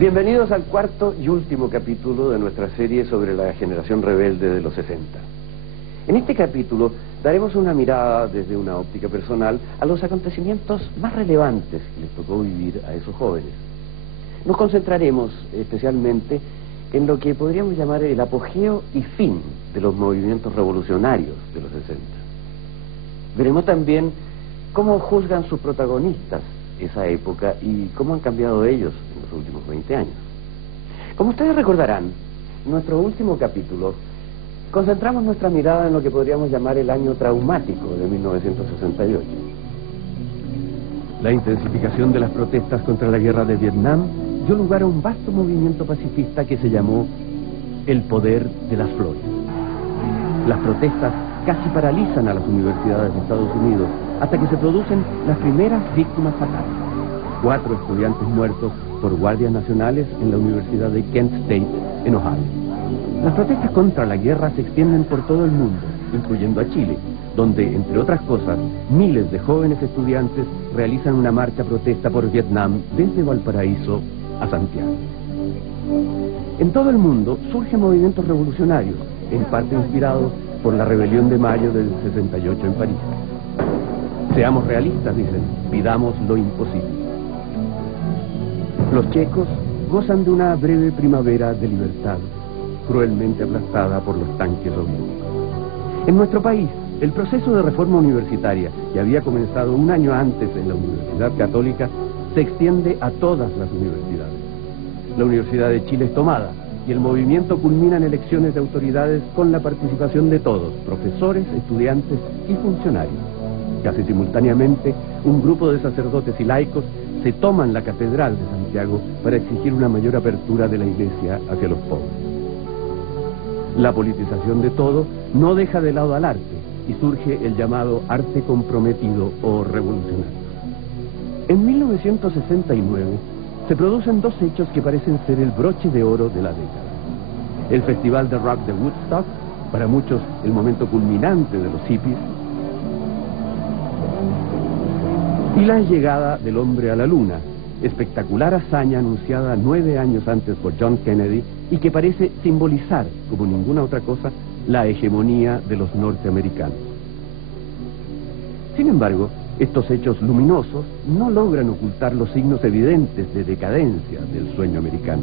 Bienvenidos al cuarto y último capítulo de nuestra serie sobre la generación rebelde de los 60. En este capítulo daremos una mirada desde una óptica personal a los acontecimientos más relevantes que les tocó vivir a esos jóvenes. Nos concentraremos especialmente en lo que podríamos llamar el apogeo y fin de los movimientos revolucionarios de los 60. Veremos también cómo juzgan sus protagonistas esa época y cómo han cambiado ellos en los últimos 20 años. Como ustedes recordarán, en nuestro último capítulo concentramos nuestra mirada en lo que podríamos llamar el año traumático de 1968. La intensificación de las protestas contra la guerra de Vietnam dio lugar a un vasto movimiento pacifista que se llamó el poder de las flores. Las protestas casi paralizan a las universidades de Estados Unidos hasta que se producen las primeras víctimas fatales. 4 estudiantes muertos por guardias nacionales en la Universidad de Kent State, en Ohio. Las protestas contra la guerra se extienden por todo el mundo, incluyendo a Chile, donde, entre otras cosas, miles de jóvenes estudiantes realizan una marcha protesta por Vietnam desde Valparaíso a Santiago. En todo el mundo surgen movimientos revolucionarios, en parte inspirados por la rebelión de mayo del 68 en París. Seamos realistas, dicen, pidamos lo imposible. Los checos gozan de una breve primavera de libertad, cruelmente aplastada por los tanques soviéticos. En nuestro país, el proceso de reforma universitaria, que había comenzado un año antes en la Universidad Católica, se extiende a todas las universidades. La Universidad de Chile es tomada, y el movimiento culmina en elecciones de autoridades con la participación de todos, profesores, estudiantes y funcionarios. Casi simultáneamente, un grupo de sacerdotes y laicos se toman la Catedral de Santiago para exigir una mayor apertura de la Iglesia hacia los pobres. La politización de todo no deja de lado al arte y surge el llamado arte comprometido o revolucionario. En 1969 se producen 2 hechos que parecen ser el broche de oro de la década. El Festival de Rock de Woodstock, para muchos el momento culminante de los hippies, y la llegada del hombre a la luna, espectacular hazaña anunciada 9 años antes por John Kennedy y que parece simbolizar, como ninguna otra cosa, la hegemonía de los norteamericanos. Sin embargo, estos hechos luminosos no logran ocultar los signos evidentes de decadencia del sueño americano.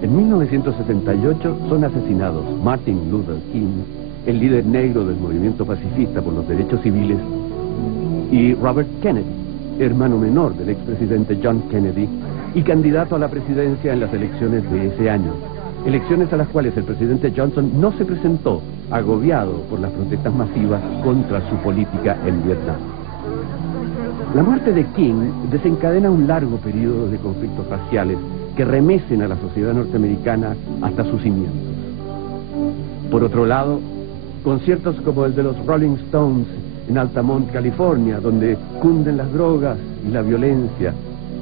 En 1978 son asesinados Martin Luther King, el líder negro del movimiento pacifista por los derechos civiles, y Robert Kennedy, hermano menor del expresidente John Kennedy y candidato a la presidencia en las elecciones de ese año. Elecciones a las cuales el presidente Johnson no se presentó, agobiado por las protestas masivas contra su política en Vietnam. La muerte de King desencadena un largo periodo de conflictos raciales que remecen a la sociedad norteamericana hasta sus cimientos. Por otro lado, conciertos como el de los Rolling Stones en Altamont, California, donde cunden las drogas y la violencia,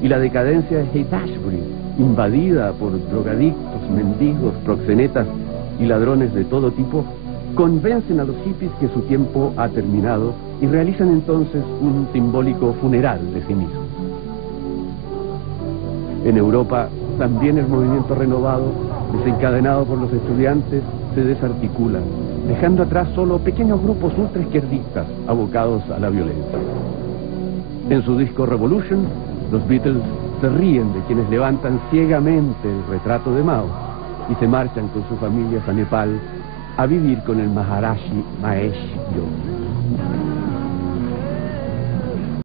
y la decadencia de Haight-Ashbury, invadida por drogadictos, mendigos, proxenetas y ladrones de todo tipo, convencen a los hippies que su tiempo ha terminado y realizan entonces un simbólico funeral de sí mismos. En Europa, también el movimiento renovado, desencadenado por los estudiantes, se desarticula, dejando atrás solo pequeños grupos ultraizquierdistas abocados a la violencia. En su disco Revolution, los Beatles se ríen de quienes levantan ciegamente el retrato de Mao y se marchan con sus familias a Nepal a vivir con el Maharaji Mahesh Yogi.